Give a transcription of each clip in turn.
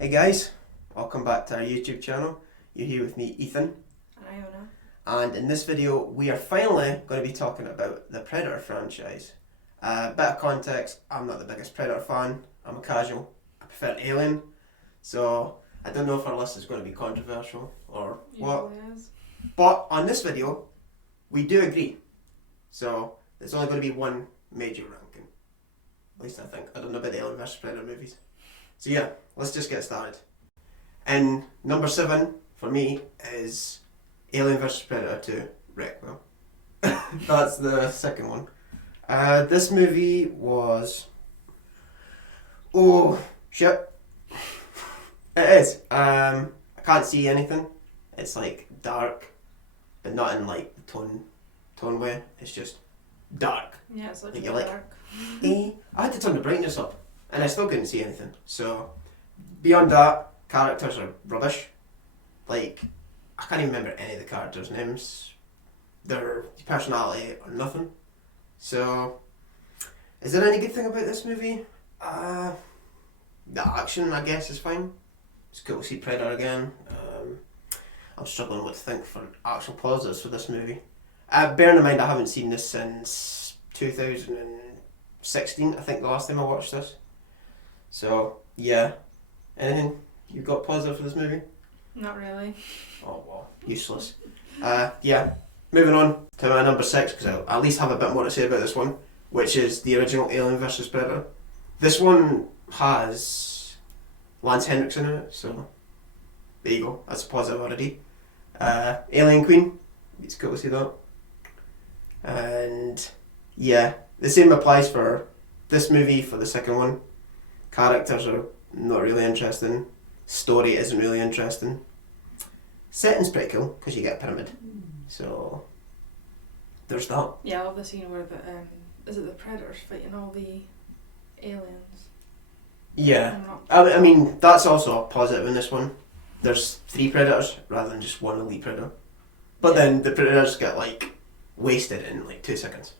Hey guys, welcome back to our YouTube channel. You're here with me, Ethan. And Iona. And in this video, we are finally going to be talking about the Predator franchise. Bit of context, I'm not the biggest Predator fan. I'm a casual. I prefer Alien. So, I don't know if our list is going to be controversial or what. Usually is. But on this video, we do agree. So, there's only going to be one major ranking. At least I think. I don't know about the Alien vs Predator movies. So yeah, let's just get started. And number 7 for me is Alien vs Predator 2 Requiem. That's the second one. This movie was... Oh, shit. It is. I can't see anything. It's like dark, but not in like the tone way. It's just dark. Yeah, it's like You're like, dark. I had to turn the brightness up, and I still couldn't see anything. So, beyond that, characters are rubbish. Like, I can't even remember any of the characters' names. Their personality or nothing. So, is there any good thing about this movie? The action, I guess, is fine. It's cool to see Predator again. I'm struggling what to think for actual positives for this movie. Bearing in mind I haven't seen this since 2016, I think the last time I watched this. So, yeah. Anything you got positive for this movie? Not really. Oh, well, useless. Yeah, moving on to my number 6, because I at least have a bit more to say about this one, which is the original Alien vs Predator. This one has Lance Henriksen in it, so there you go, that's a positive already. Alien Queen, it's cool to see that. And yeah, the same applies for this movie, for the second one. Characters are not really interesting. Story isn't really interesting. Setting's pretty cool because you get a pyramid. So there's that. Yeah, I love the scene where is it the Predators fighting all the aliens? Yeah, I mean that's also a positive in this one. There's 3 predators rather than just one elite predator. But then the predators get like wasted in like 2 seconds.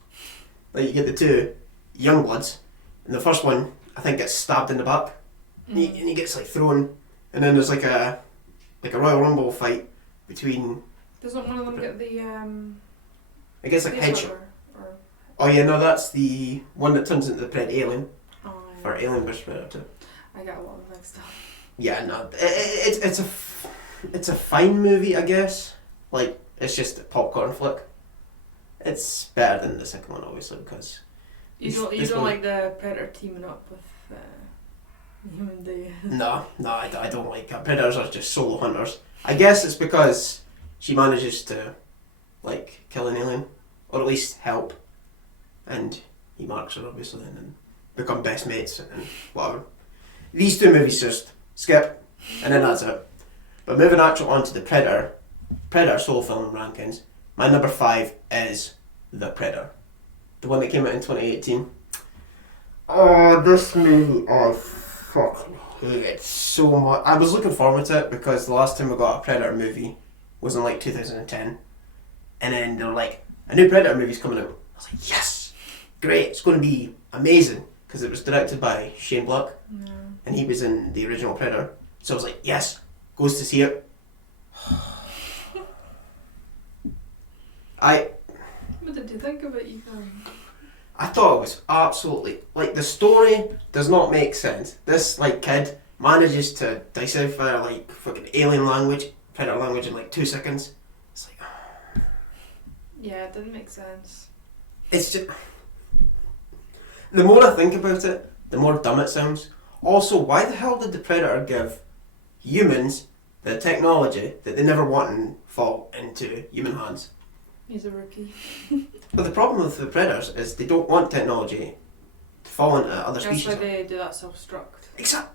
Like you get the 2 young bloods, and the first one I think gets stabbed in the back, and he gets like thrown, and then there's like a Royal Rumble fight between. Doesn't one of them get the I guess like headshot. Or... Oh yeah, no, that's the one that turns into the Pred Alien Oh, yeah. for Alien vs Predator 2. I got a lot of mixed up. Yeah, no, it's a fine movie, I guess. Like it's just a popcorn flick. It's better than the second one, obviously, because You don't like the Predator teaming up with human day. No, I don't like that. Predators are just solo hunters. I guess it's because she manages to like kill an alien, or at least help, and he marks her obviously, and then become best mates and whatever. These 2 movies just skip, and then that's it. But moving actually on to the Predator solo film rankings. My number 5 is The Predator, the one that came out in 2018. Oh, this movie, I fucking hate it so much. I was looking forward to it because the last time we got a Predator movie was in like 2010, and then they were like, a new Predator movie's coming out. I was like, yes, great, it's going to be amazing, because it was directed by Shane Black, and he was in the original Predator. So I was like, yes, goes to see it. What did you think of it, Ethan? I thought it was absolutely, like, the story does not make sense. This like kid manages to decipher like fucking alien language, Predator language in like 2 seconds. It's like, Yeah, it didn't make sense. it's just, the more I think about it, the more dumb it sounds. Also, why the hell did the Predator give humans the technology that they never want and fall into human hands? He's a rookie. But the problem with the Predators is they don't want technology to fall into other species. That's why they do that self-destruct. Except,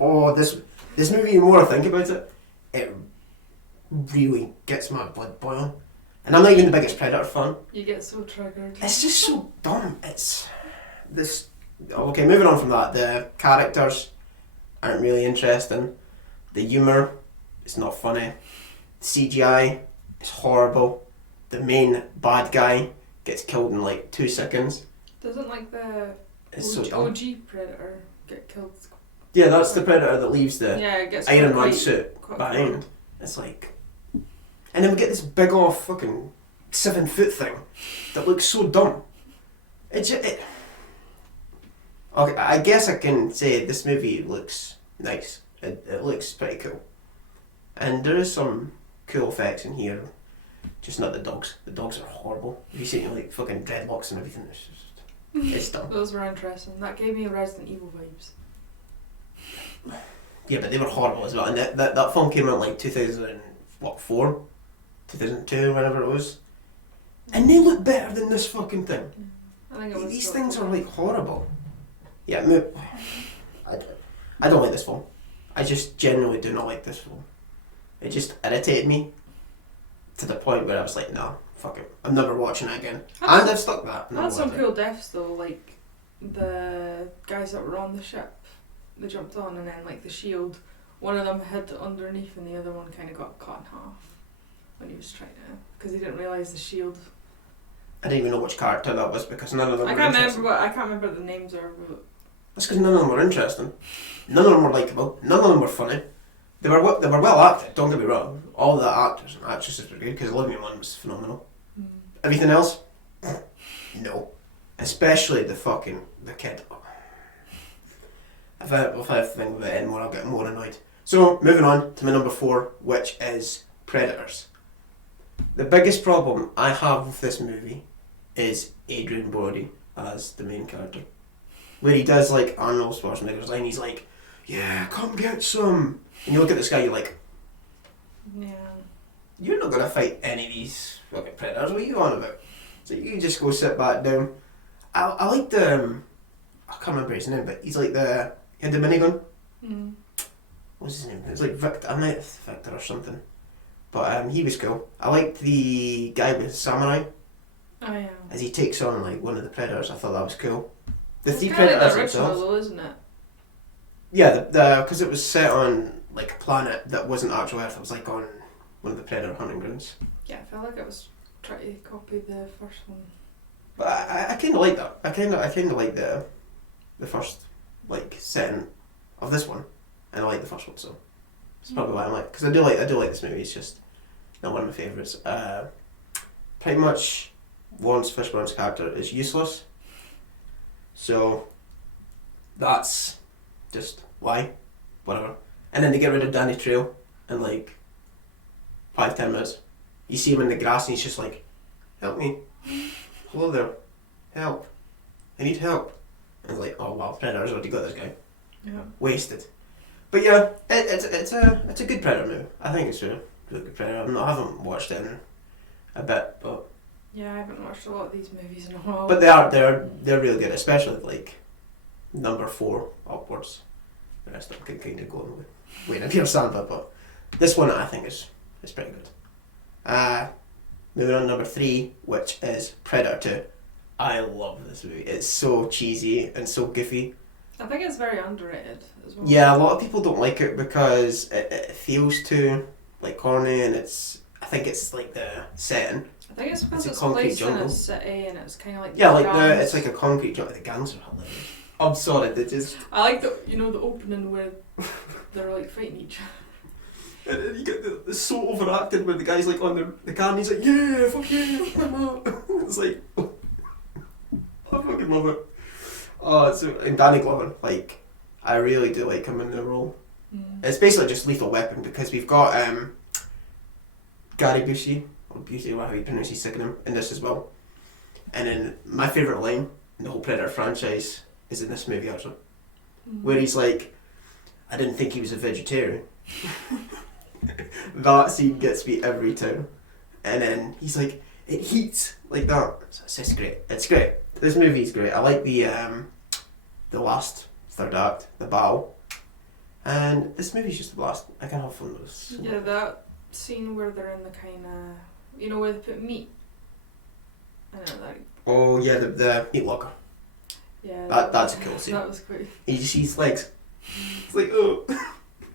oh, this movie, the more I think about it, it really gets my blood boiling. And I'm not even the biggest Predator fan. You get so triggered. It's just so dumb. It's this. Okay, moving on from that, the characters aren't really interesting. The humour is not funny. CGI is horrible. The main bad guy gets killed in like 2 seconds. Doesn't like the It's so dumb. OG Predator get killed Yeah, that's the Predator that leaves the Yeah, it gets Iron quite- Man suit quite- behind. It's like... And then we get this big off fucking 7-foot thing that looks so dumb. Okay, I guess I can say this movie looks nice. It looks pretty cool. And there is some cool effects in here. Just not the dogs. The dogs are horrible. Have you seen like fucking dreadlocks and everything? It's dumb. Those were interesting. That gave me Resident Evil vibes. Yeah, but they were horrible as well. And that film came out like 2004? 2002, whatever it was. And they look better than this fucking thing. I think it was These so things cool. are like horrible. Yeah, I don't like this film. I just generally do not like this film. It just irritated me to the point where I was like, nah, fuck it. I'm never watching it again. That's- And I've stuck that. I had some cool deaths though, like the guys that were on the ship, they jumped on and then like the shield, one of them hid underneath and the other one kind of got cut in half when he was trying to, because he didn't realise the shield. I didn't even know which character that was because none of them I were can't interesting. remember what the names are, but That's because none of them were interesting. None of them were likeable. None of them were funny. They were well acted, don't get me wrong. All the actors and actresses were good because Olivia Munn was phenomenal. Everything else? No. Especially the kid. If I think about it anymore, I'll get more annoyed. So, moving on to my number 4, which is Predators. The biggest problem I have with this movie is Adrian Brody as the main character. Where he does like Arnold Schwarzenegger's line, he's like, yeah, come get some. And you look at this guy, you're like, yeah. you're not going to fight any of these fucking predators, what are you on about? So you can just go sit back down. I like the, I can't remember his name, but he's like he had the minigun. What's his name? It was like Victor, I might have Victor or something. But he was cool. I liked the guy with the samurai. Oh yeah. As he takes on like one of the predators, I thought that was cool. The It's three kinda predators like the original themselves. though, isn't it? Yeah, because it was set on like a planet that wasn't actual Earth. It was like on one of the predator hunting grounds. Yeah, I felt like it was trying to copy the first one. But I kind of like that. I kind of like the first like setting of this one, and I like the first one, so it's probably why I like. Because I do like this movie. It's just not one of my favorites. Pretty much, Lawrence Fishburne's character is useless. So that's just why, whatever. And then they get rid of Danny Trejo in like 5-10 minutes. You see him in the grass and he's just like, help me. Hello there. Help. I need help. And it's like, oh wow, Predator's already got this guy. Yeah. Wasted. But yeah, it's a good Predator movie. I think it's a really good Predator. I haven't watched it in a bit, but Yeah, I haven't watched a lot of these movies in a while. they're really good, especially like number 4 upwards. The rest of them can kind of go on way in your sandbag, but this one I think is pretty good. Moving on to number 3, which is Predator 2. I love this movie. It's so cheesy and so goofy. I think it's very underrated as well. Yeah, a lot of people don't like it because it feels too like corny, and I think it's like the setting. I think it's because It's a it's concrete placed in jungle. a city and it's kind of like Yeah, like gangs. it's like a concrete jungle. The gangs are hilarious. I'm sorry, they just. I like the the opening where they're like fighting each other. And then you get the so overacted where the guy's like on the car and he's like, yeah, fuck yeah, it's like, I fucking love it. Oh, and Danny Glover, like, I really do like him in the role. It's basically just Lethal Weapon because we've got Gary Busey, or Busey, or how you pronounce his second name, in this as well. And then my favourite line in the whole Predator franchise is in this movie actually, where he's like, I didn't think he was a vegetarian. That scene gets me every time. And then he's like, it heats like that. So it's great. It's great. This movie is great. I like the last third act, the battle. And this movie's just a blast. I can have fun with this. Yeah, that scene where they're in the kind of, where they put meat. I don't know that. Oh yeah, the meat locker. Yeah. That's a cool scene. That was cool. He just sees legs. It's like, oh.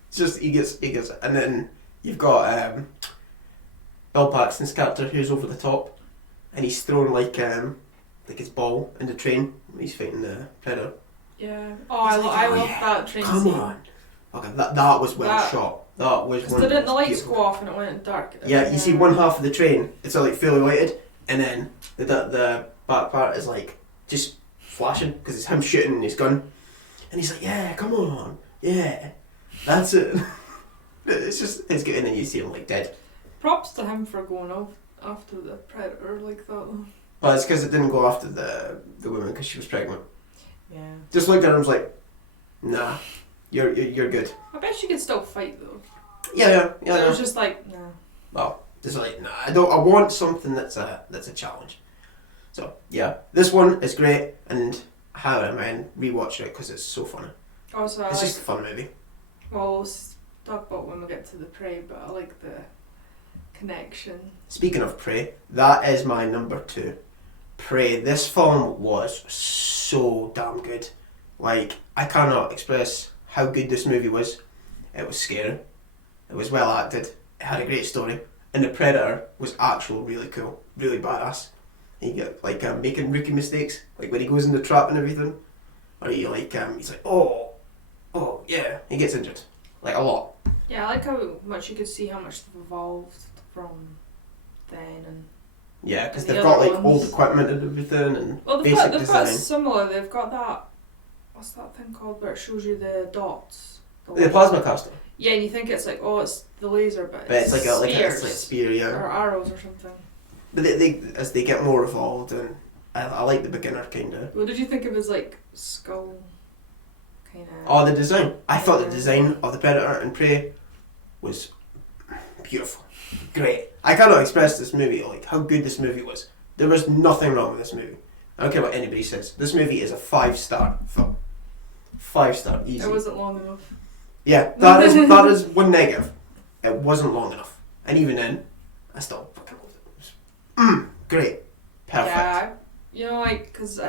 It's just he gets it. And then you've got Bill Paxton's character who's over the top, and he's throwing like his ball in the train when he's fighting the predator. Yeah. Oh, I love that train Come scene. on. Okay, that was well shot. That was Because one. didn't the lights beautiful. go off and it went dark? Yeah, you see one half of the train, it's all like fully lighted, and then the back part is like just flashing because it's him shooting his gun, and he's like, yeah, come on, yeah, that's it. It's good, and then you see him like dead. Props to him for going off after the predator like that though. But it's because it didn't go after the woman because she was pregnant. Yeah. Just looked at her and was like, nah, you're good. I bet she could still fight though. Yeah. It was just like, nah. Well, just like, nah, I want something that's a challenge. So yeah, this one is great, and I highly recommend rewatching it because it's so funny. Also, It's just a fun movie. Well, we'll talk about when we get to the prey, but I like the connection. Speaking of Prey, that is my number 2. Prey. This film was so damn good. Like, I cannot express how good this movie was. It was scary. It was well acted. It had a great story. And the Predator was actually really cool. Really badass. He get like making rookie mistakes, like when he goes in the trap and everything. Or he like he's like, oh yeah, he gets injured. Like a lot. Yeah, I like how much you could see how much they've evolved from then and. Yeah, because The they've got other like ones. old equipment and everything and Well, they've basic got design. similar. They've got that. What's that thing called where it shows you the dots? The plasma caster. Yeah, and you think it's like, oh, it's the laser, but But it's like a spears spear, yeah. or arrows or something. But they as they get more evolved, and I like the beginner kinda. What did you think of his like skull? Kind of. Oh, the design. I thought the design of the Predator and Prey was beautiful, great. I cannot express this movie, like how good this movie was. There was nothing wrong with this movie. I don't care what anybody says. This movie is a 5-star film. 5-star, easy. It wasn't long enough. Yeah, that is one negative. It wasn't long enough, and even then, I still fucking loved it. It was, great, perfect. Yeah, you know, like, because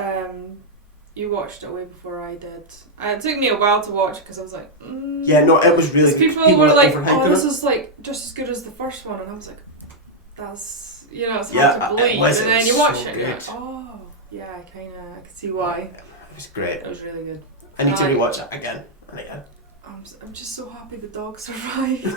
you watched it way before I did. It took me a while to watch because I was like, Yeah, no, it was really good. People were like, overhyping oh, this it. is like just as good as the first one, and I was like, that's, you know, it's Yeah, hard to it believe. was- And it then was you watch so it and you're like, good. oh, yeah, I could see why. It was great. It was really good. I need to Right. rewatch it again and again. I'm just so happy the dog survived.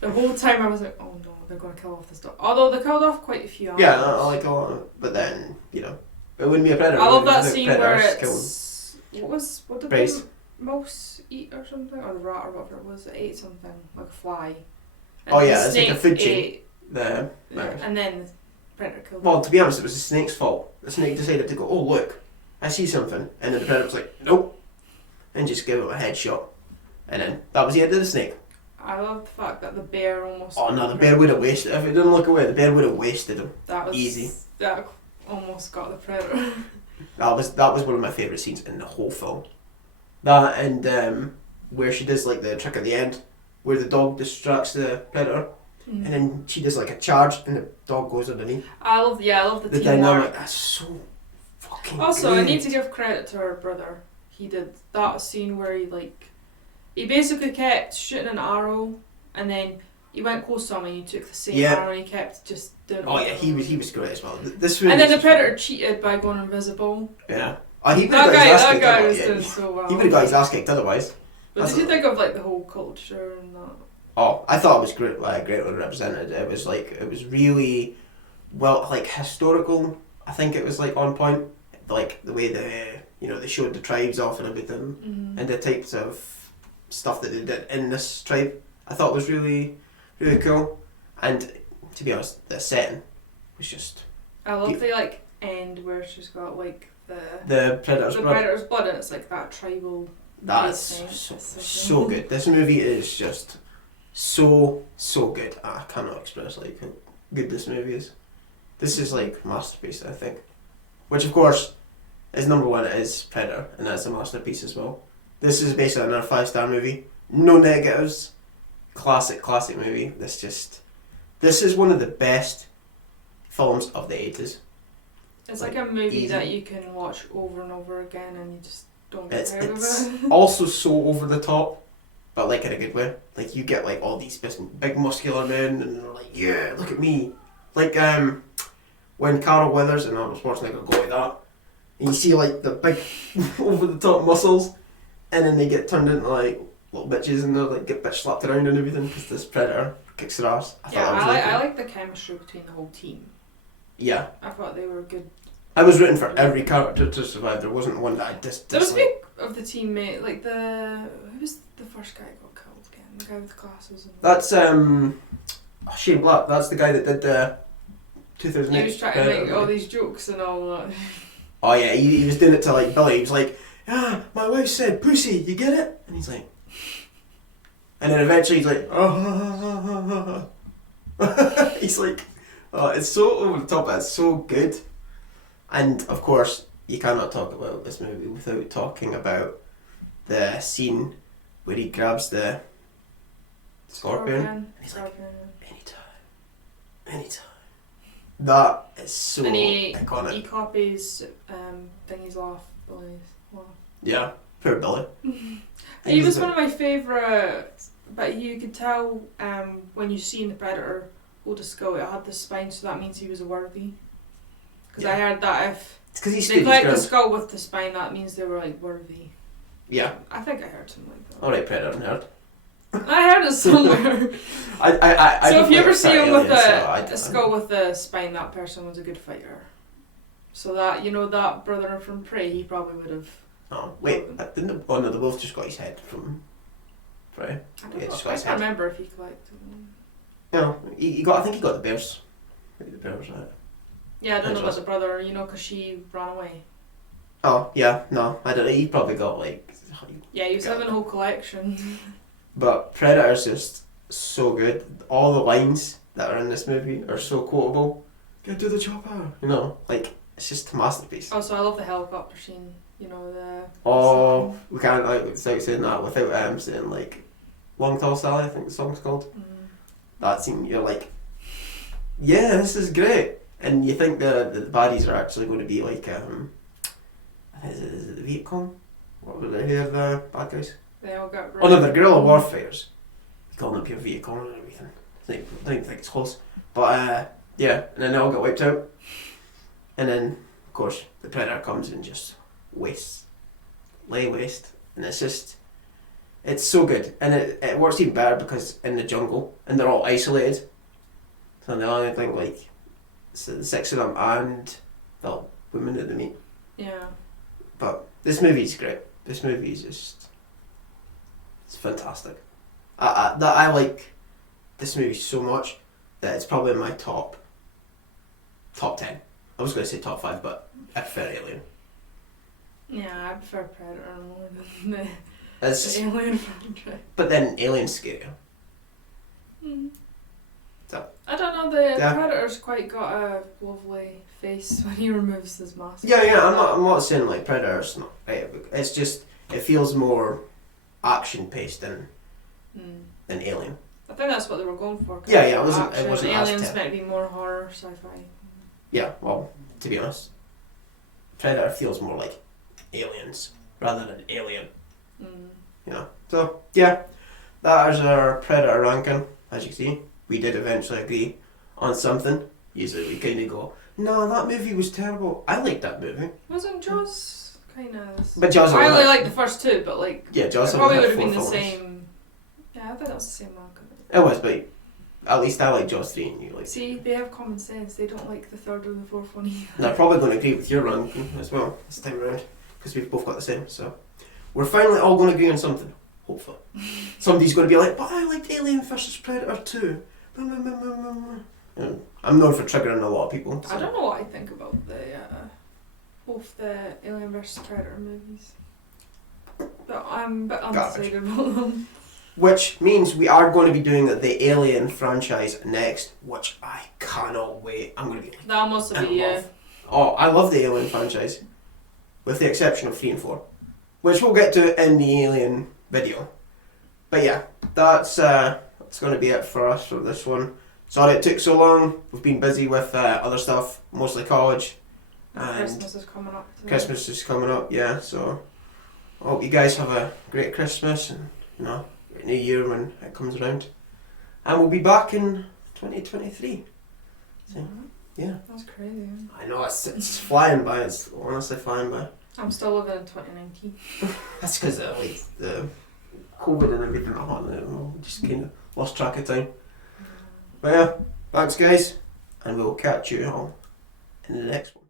The whole time I was like, oh no, they're going to kill off this dog. Although they killed off quite a few animals. Yeah, I like a lot of it, but then, you know, it wouldn't be a Predator. I love that The scene where Predators it's what did Braised. the mouse eat or something, or the rat or whatever it was, it ate something like a fly. And Oh the yeah, it's like a snake food chain. ate- The and then the predator killed. Well, to be honest, it was the snake's fault. The snake decided to go, oh look, I see something, and then the Predator was like, nope, and just gave him a headshot, and then that was the end of the snake. I love the fact that the bear almost. Oh no, the bear would have wasted. If it didn't look away, the bear would have wasted him. That was easy. That almost got the predator. That was one of my favourite scenes in the whole film. That and where she does like the trick at the end, where the dog distracts the Predator, and then she does like a charge, and the dog goes underneath. I love the The teamwork. dynamic, that's so fucking Also, good. I need to give credit to her brother. He did that scene where he basically kept shooting an arrow, and then he went close to him and he took the same arrow and he kept just doing it. Oh yeah, he was great as well. This And then the was predator cheated by going invisible. yeah. Oh, he That guy was doing so well. He would have got his ass kicked otherwise. But did you think of like the whole culture and that? Oh, I thought it was great, greatly represented. It was really well, like historical. I think it was like on point, like the way they showed the tribes off and everything, and the types of stuff that they did in this tribe. I thought was really, really cool. And to be honest, the setting was just I love the end where she's got like the Predator's blood. predator's blood, and it's like that tribal. That's so good. This movie is just so good. I cannot express like how good this movie is. This is like masterpiece, I think. Which of course is number one. It is Predator, and that's a masterpiece as well. This is basically another 5-star movie. No negatives. Classic movie. This is one of the best films of the 80s. It's like a movie easy. that you can watch over and over again, and you just don't get It's tired of it. also so over the top, but like in a good way. Like you get like all these big muscular men, and they're like, yeah, look at me. Like when Carl Weathers and Arnold Schwarzenegger go like that, and you see like the big over the top muscles, and then they get turned into like little bitches and they like get bitch slapped around and everything because this predator kicks their ass. I like the chemistry between the whole team. Yeah. I thought they were good. I was rooting for every character to survive. There wasn't one that I disliked. There was a bit of the teammate, like who was the first guy that got killed again? The guy with the glasses. And That's Shane Black. That's the guy that did the 2008. He was trying to make all these jokes and all that. Oh yeah, he was doing it to like Billy. He was like, "Ah, my wife said pussy. You get it?" And he's like, and then eventually he's like, "Oh." He's like, "Oh, it's so over the top. It's so good." And of course, you cannot talk about this movie without talking about the scene where he grabs the scorpion. And he's like, anytime. That is so iconic. He copies Thingy's laugh, Billy's laugh. Yeah, poor Billy. He was one of my favourite, but you could tell when you seen the predator hold a skull, it had the spine, so that means he was a worthy. Because I heard that if they collect the skull with the spine, that means they were like worthy. Yeah. I think I heard something like that. Alright, Predator nerd. I heard it somewhere. So if you ever see him with a skull with a spine, that person was a good fighter. So that, that brother from Prey, he probably would have. Oh, wait, no, they both just got his head from Prey. I can't remember if he collected them. No, I think he got the bears. Maybe the bears, right? Yeah, I don't know about the brother, because she ran away. Oh, yeah, no, I don't know. He probably got like. Yeah, he was having a whole collection. But Predator's just so good. All the lines that are in this movie are so quotable. Get to the chopper. It's just a masterpiece. Oh, so I love the helicopter scene. We can't without saying that without saying like Long Tall Sally, I think the song's called. That scene, you're like, yeah, this is great. And you think the baddies are actually going to be like is it the Viet Cong? What were they? Who are the bad guys? They all got Oh no, they're guerrilla warfighters. You call them pure Viet Cong and everything. I don't even think it's close. But yeah, and then they all get wiped out. And then, of course, the Predator comes and just lay waste. And it's so good. And it works even better because in the jungle, and they're all isolated. So the only thing, so the 6 of them and the women that they meet. Yeah. But this movie's great. This movie is it's fantastic. I like this movie so much that it's probably in my top 10. I was going to say top 5, but I prefer Alien. Yeah, I prefer Predator more than the Alien franchise. But then Alien's scarier. So, I don't know, the Predator's quite got a lovely face when he removes his mask. Yeah, I'm not saying like Predator's not right. It's just it feels more action paced than Alien. I think that's what they were going for. Yeah, it wasn't Aliens might be more horror, sci-fi. Yeah, well, to be honest, Predator feels more like Aliens rather than Alien. So yeah, that is our Predator ranking. As you see, we did eventually agree on something. Usually we kind of go, no, that movie was terrible. I liked that movie. Wasn't Jaws kind of... But Jaws... I really liked the first two, but Jaws probably would have been the same... Yeah, I think that was the same mark. It was, but at least I like Jaws 3 and you like... See, they have common sense. They don't like the third or the fourth one either. And I'm probably going to agree with your ranking as well this time around, because we've both got the same, so... We're finally all going to agree on something, hopefully. Somebody's going to be like, but I liked Alien vs Predator 2. I'm known for triggering a lot of people. So. I don't know what I think about both the Alien vs Predator movies. But I'm a bit undecided about them. Which means we are going to be doing the Alien franchise next, which I cannot wait. I'm going to be like... That must be, yeah. Oh, I love the Alien franchise. With the exception of 3 and 4. Which we'll get to in the Alien video. But yeah, that's going to be it for us for this one. Sorry it took so long. We've been busy with other stuff, mostly college. And Christmas is coming up. Christmas is coming up, yeah. So I hope you guys have a great Christmas and great New Year when it comes around. And we'll be back in 2023. So, Yeah. That's crazy. I know, it's flying by. It's honestly flying by. I'm still living in 2019. That's because of like the COVID and everything that happened. We just kind of lost track of time. But yeah, thanks guys, and we'll catch you all in the next one.